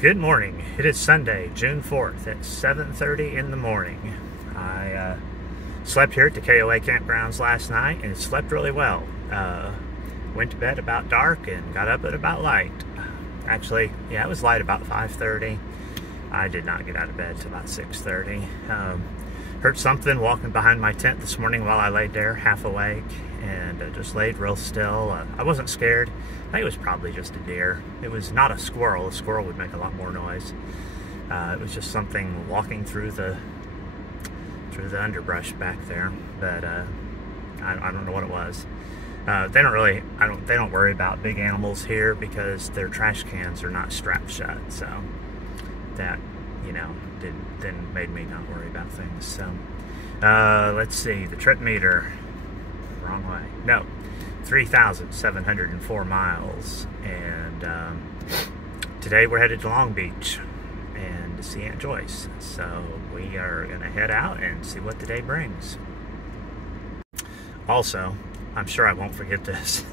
Good morning. It is Sunday, June 4th at 7:30 in the morning. I slept here at the KOA campgrounds last night and slept really well. Went to bed about dark and got up at about light. Actually, yeah, it was light about 5:30. I did not get out of bed until about 6:30. Heard something walking behind my tent this morning while I laid there half awake and just laid real still. I wasn't scared. I think it was probably just a deer. It was not a squirrel. A squirrel would make a lot more noise. It was just something walking through the underbrush back there, but I don't know what it was. They don't worry about big animals here because their trash cans are not strapped shut, so that, you know, then made me not worry about things. So let's see, the trip meter, wrong way, no, 3,704 miles, and today we're headed to Long Beach and to see Aunt Joyce, so we are gonna head out and see what the day brings. Also, I'm sure I won't forget this,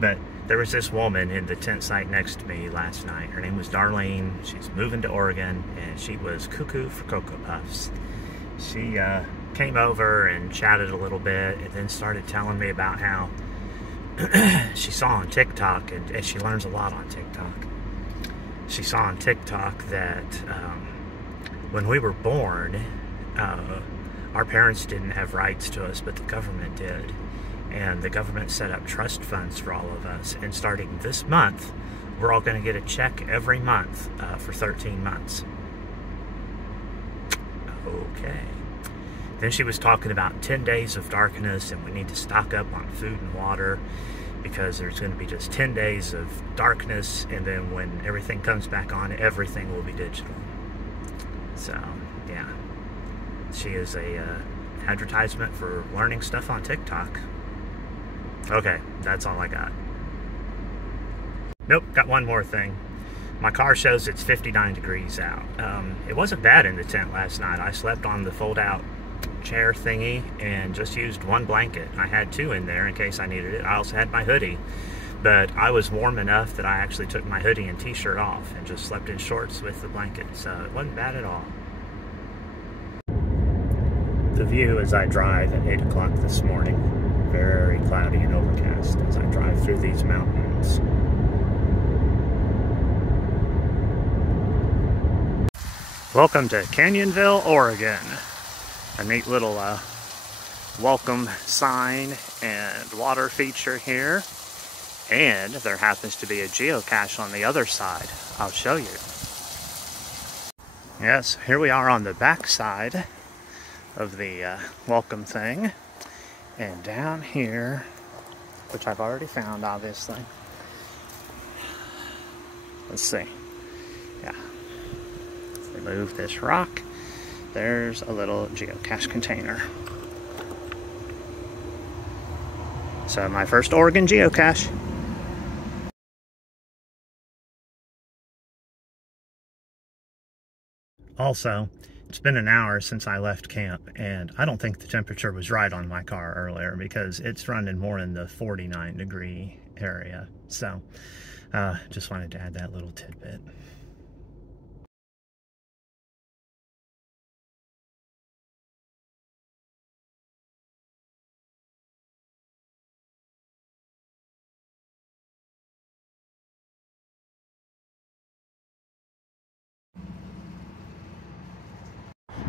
but there was this woman in the tent site next to me last night. Her name was Darlene. She's moving to Oregon, and she was cuckoo for Cocoa Puffs. She came over and chatted a little bit, and then started telling me about how she saw on TikTok, and she learns a lot on TikTok. She saw on TikTok that when we were born, our parents didn't have rights to us, but the government did. And the government set up trust funds for all of us. And starting this month, we're all going to get a check every month for 13 months. Okay. Then she was talking about 10 days of darkness, and we need to stock up on food and water because there's going to be just 10 days of darkness, and then when everything comes back on, everything will be digital. So, yeah. She is a advertisement for learning stuff on TikTok. Okay, that's all I got. Nope, got one more thing. My car shows it's 59 degrees out. It wasn't bad in the tent last night. I slept on the fold-out chair thingy and just used one blanket. I had two in there in case I needed it. I also had my hoodie, but I was warm enough that I actually took my hoodie and t-shirt off and just slept in shorts with the blanket, so it wasn't bad at all. The view as I drive at 8 o'clock this morning. Very cloudy and overcast as I drive through these mountains. Welcome to Canyonville, Oregon. A neat little welcome sign and water feature here. And there happens to be a geocache on the other side. I'll show you. Yes, here we are on the back side of the welcome thing. And down here, which I've already found, obviously. Let's see. Yeah. Remove this rock. There's a little geocache container. So my first Oregon geocache. Also, it's been an hour since I left camp, and I don't think the temperature was right on my car earlier because it's running more in the 49 degree area. So, just wanted to add that little tidbit.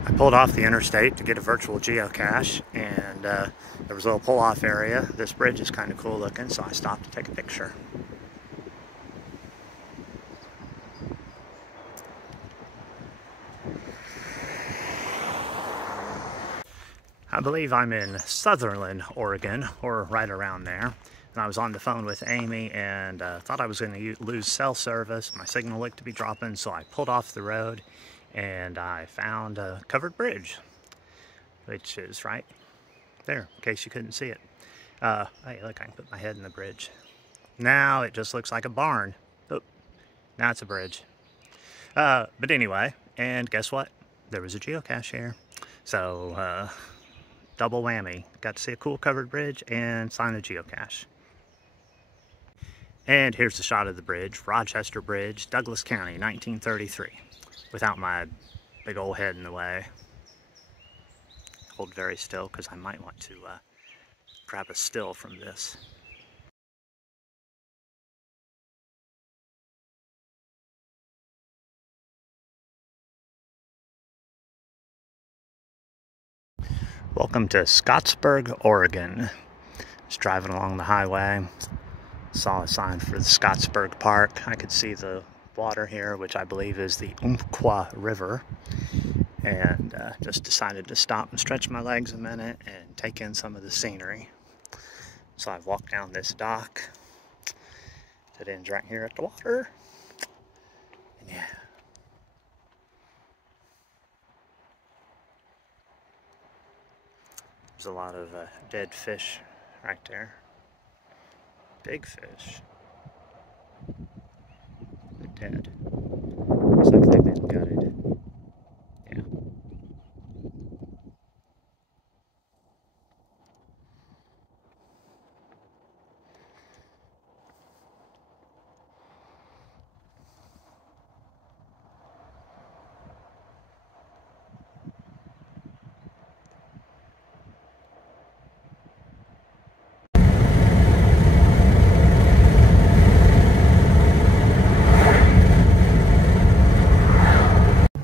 I pulled off the interstate to get a virtual geocache, and there was a little pull-off area. This bridge is kind of cool looking, so I stopped to take a picture. I believe I'm in Sutherland, Oregon, or right around there. And I was on the phone with Amy and thought I was going to lose cell service. My signal looked to be dropping, so I pulled off the road and I found a covered bridge, which is right there, in case you couldn't see it. Hey, look, I can put my head in the bridge. Now it just looks like a barn. Oh, now it's a bridge. But anyway, and guess what? There was a geocache here. So, double whammy. Got to see a cool covered bridge and sign a geocache. And here's the shot of the bridge, Rochester Bridge, Douglas County, 1933. Without my big old head in the way. Hold very still because I might want to grab a still from this. Welcome to Scottsburg, Oregon. Just driving along the highway. Saw a sign for the Scottsburg Park. I could see the water here, which I believe is the Umpqua River. And just decided to stop and stretch my legs a minute and take in some of the scenery. So I've walked down this dock that ends right here at the water. And yeah. There's a lot of dead fish right there. Big fish. They're dead. Looks like they've been gutted. Yeah.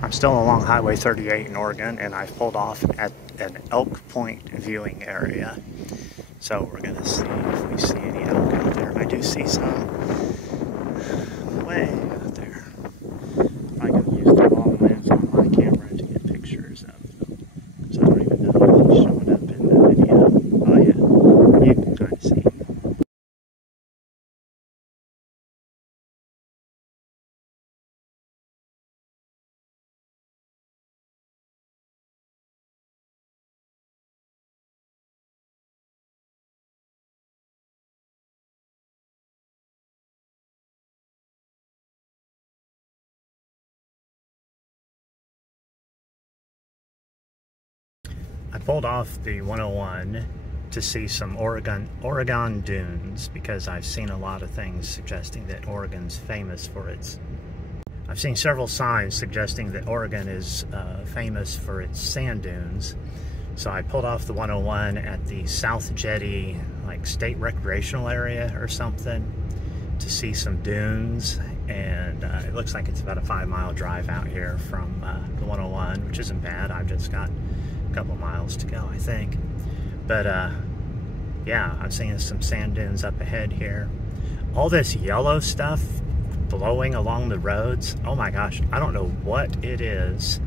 I'm still along Highway 38 in Oregon, and I've pulled off at an elk point viewing area. So we're gonna see if we see any elk out there. I do see some way out there. I'm gonna use the long lens on my camera to get pictures of them. So I don't even know if he's showing up in the video. Oh yeah, you can kind of see him. I pulled off the 101 to see some Oregon dunes because I've seen a lot of things suggesting that Oregon's famous for its... I've seen several signs suggesting that Oregon is famous for its sand dunes. So I pulled off the 101 at the South Jetty, like state recreational area or something, to see some dunes. And it looks like it's about a 5-mile drive out here from the 101, which isn't bad. I've just got couple miles to go, I think. But yeah, I'm seeing some sand dunes up ahead here. All this yellow stuff blowing along the roads, oh my gosh, I don't know what it is,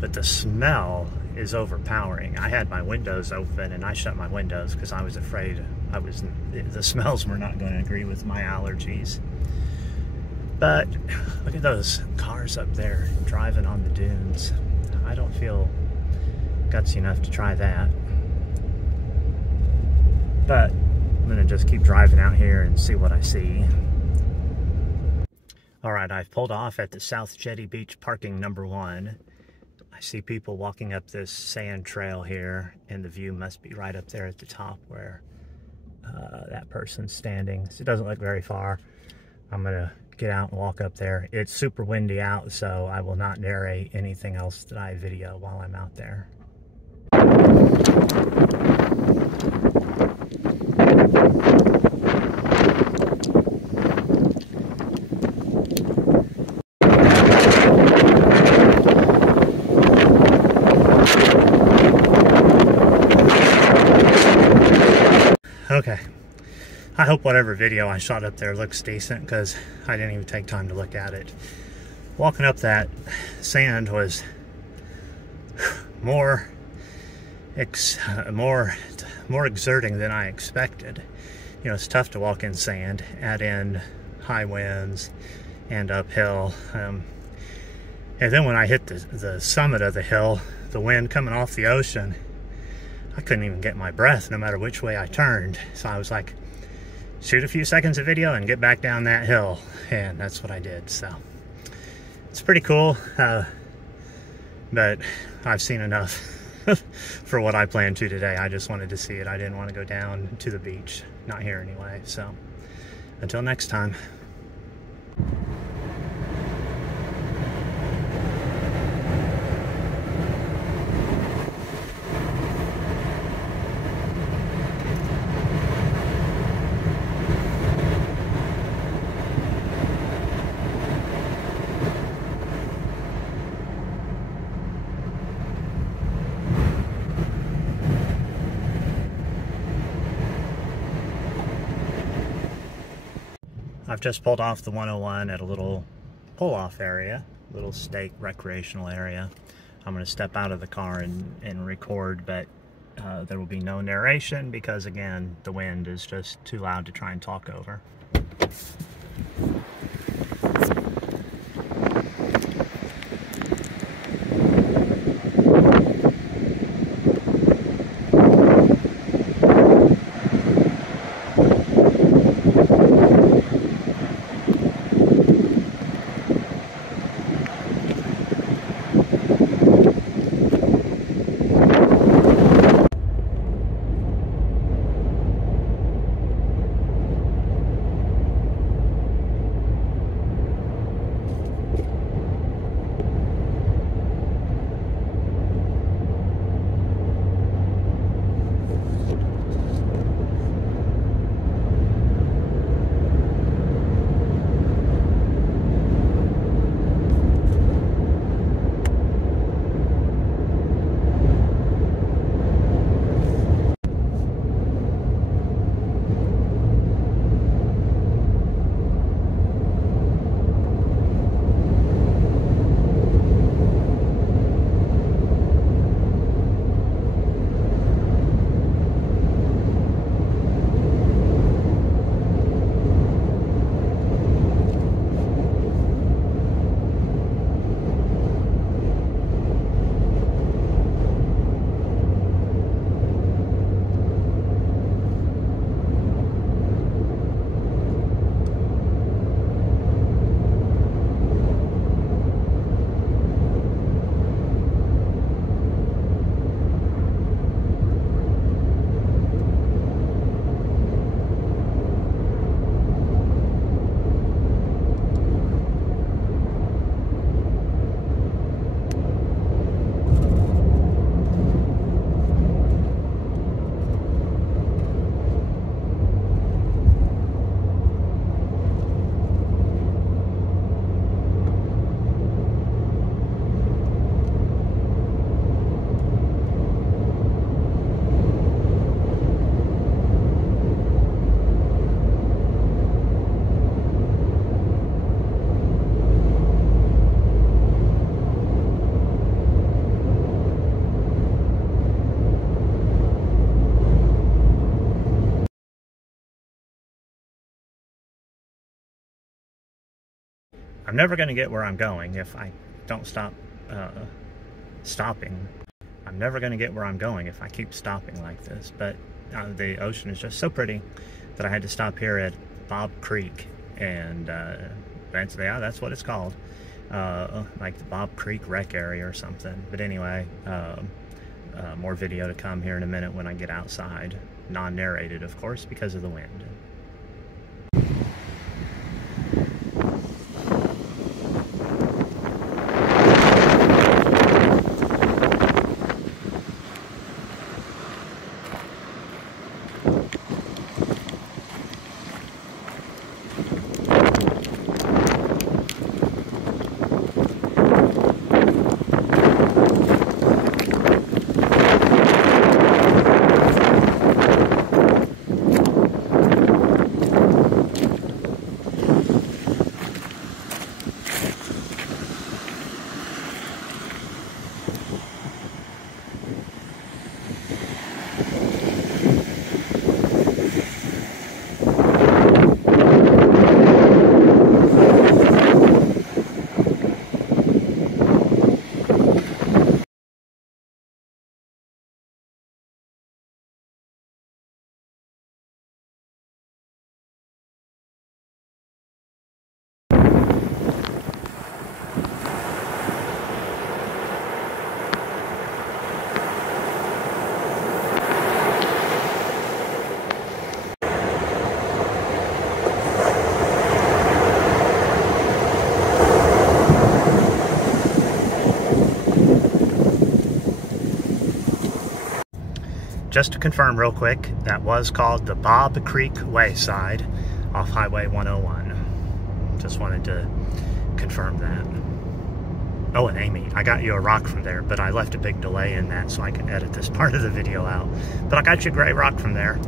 but the smell is overpowering. I had my windows open and I shut my windows because I was afraid the smells were not going to agree with my allergies. But look at those cars up there driving on the dunes. I don't feel gutsy enough to try that. But I'm gonna just keep driving out here and see what I see. Alright, I've pulled off at the South Jetty Beach parking number 1. I see people walking up this sand trail here, and the view must be right up there at the top where that person's standing. So it doesn't look very far. I'm gonna get out and walk up there. It's super windy out, so I will not narrate anything else that I video while I'm out there. Okay. I hope whatever video I shot up there looks decent because I didn't even take time to look at it. Walking up that sand was more exerting than I expected. You know, it's tough to walk in sand, add in high winds and uphill. And then when I hit the summit of the hill, the wind coming off the ocean, I couldn't even get my breath no matter which way I turned. So I was like, shoot a few seconds of video and get back down that hill. And that's what I did. So it's pretty cool. But I've seen enough for what I planned to today. I just wanted to see it. I didn't want to go down to the beach. Not here anyway. So Until next time. I've just pulled off the 101 at a little pull-off area, little state recreational area. I'm going to step out of the car and record, but there will be no narration because, again, the wind is just too loud to try and talk over. I'm never going to get where I'm going if I don't stop stopping. I'm never going to get where I'm going if I keep stopping like this. But the ocean is just so pretty that I had to stop here at Bob Creek, and that's what it's called, like the Bob Creek Rec Area or something. But anyway, more video to come here in a minute when I get outside. Non-narrated, of course, because of the wind. just to confirm real quick, that was called the Bob Creek Wayside off Highway 101. Just wanted to confirm that. Oh, and Amy, I got you a rock from there, but I left a big delay in that so I can edit this part of the video out. But I got you a great rock from there.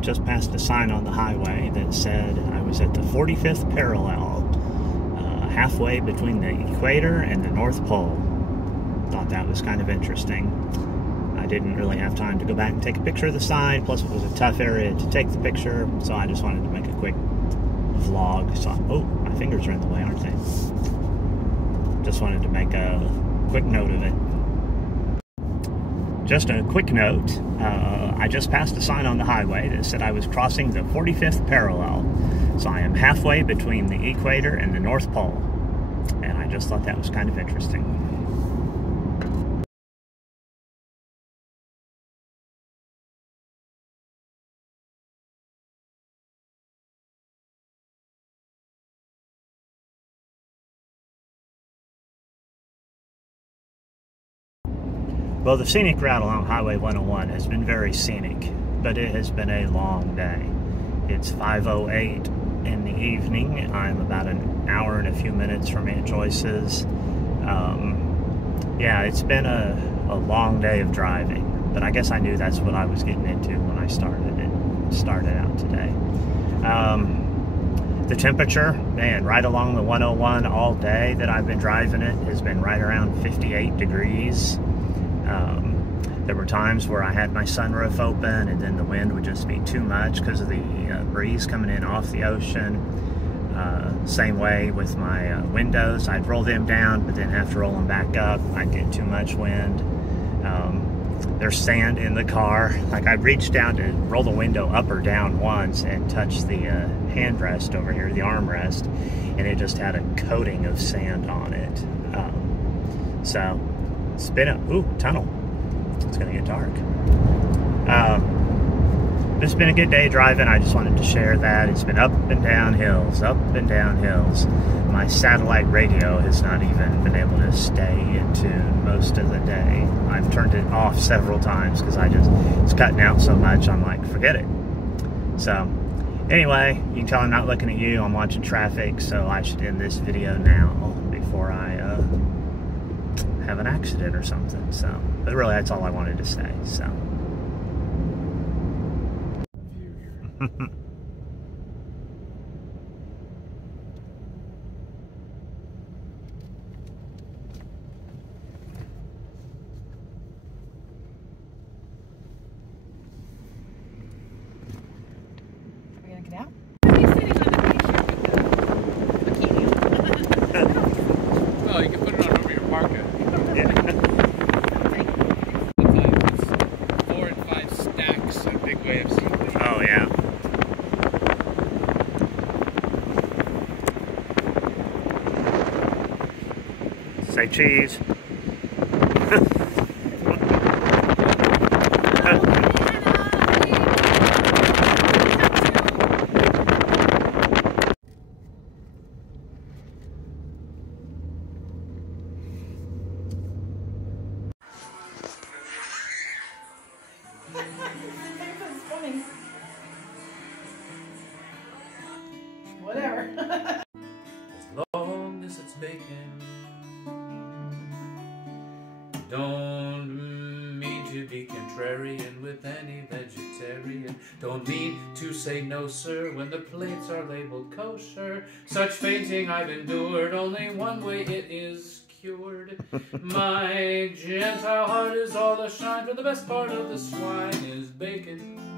Just passed a sign on the highway that said I was at the 45th parallel, halfway between the equator and the North Pole. Thought that was kind of interesting. I didn't really have time to go back and take a picture of the sign, plus it was a tough area to take the picture, so I just wanted to make a quick vlog. So, oh, my fingers are in the way, aren't they? Just wanted to make a quick note of it. Just a quick note, I just passed a sign on the highway that said I was crossing the 45th parallel. So I am halfway between the equator and the North Pole. And I just thought that was kind of interesting. Well, the scenic route along Highway 101 has been very scenic, but it has been a long day. It's 5:08 in the evening. I'm about an hour and a few minutes from Aunt Joyce's. Yeah, it's been a long day of driving, but I guess I knew that's what I was getting into when I started out today. The temperature, man, right along the 101 all day that I've been driving it has been right around 58 degrees. There were times where I had my sunroof open and then the wind would just be too much because of the breeze coming in off the ocean. Same way with my windows. I'd roll them down, but then after rolling back up, I'd get too much wind. There's sand in the car. Like I reached down to roll the window up or down once and touch the handrest over here, the armrest, and it just had a coating of sand on it. So it's been a, ooh, tunnel. It's gonna get dark. It's been a good day driving. I just wanted to share that. It's been up and down hills, up and down hills. My satellite radio has not even been able to stay in tune most of the day. I've turned it off several times because it's cutting out so much. I'm like, forget it. So anyway, you can tell I'm not looking at you. I'm watching traffic, so I should end this video now before I have an accident or something. So, but really that's all I wanted to say. So Are we gonna get out? Oh, you can put it on over your parka. yeah. It's 4 and 5 stacks, a big way of seeing it. Oh yeah. Say cheese. Whatever. As long as it's bacon. Don't mean to be contrarian with any vegetarian. Don't mean to say no, sir, when the plates are labeled kosher. Such fainting I've endured, only one way it is cured. My Gentile heart is all a shine, for the best part of the swine is bacon.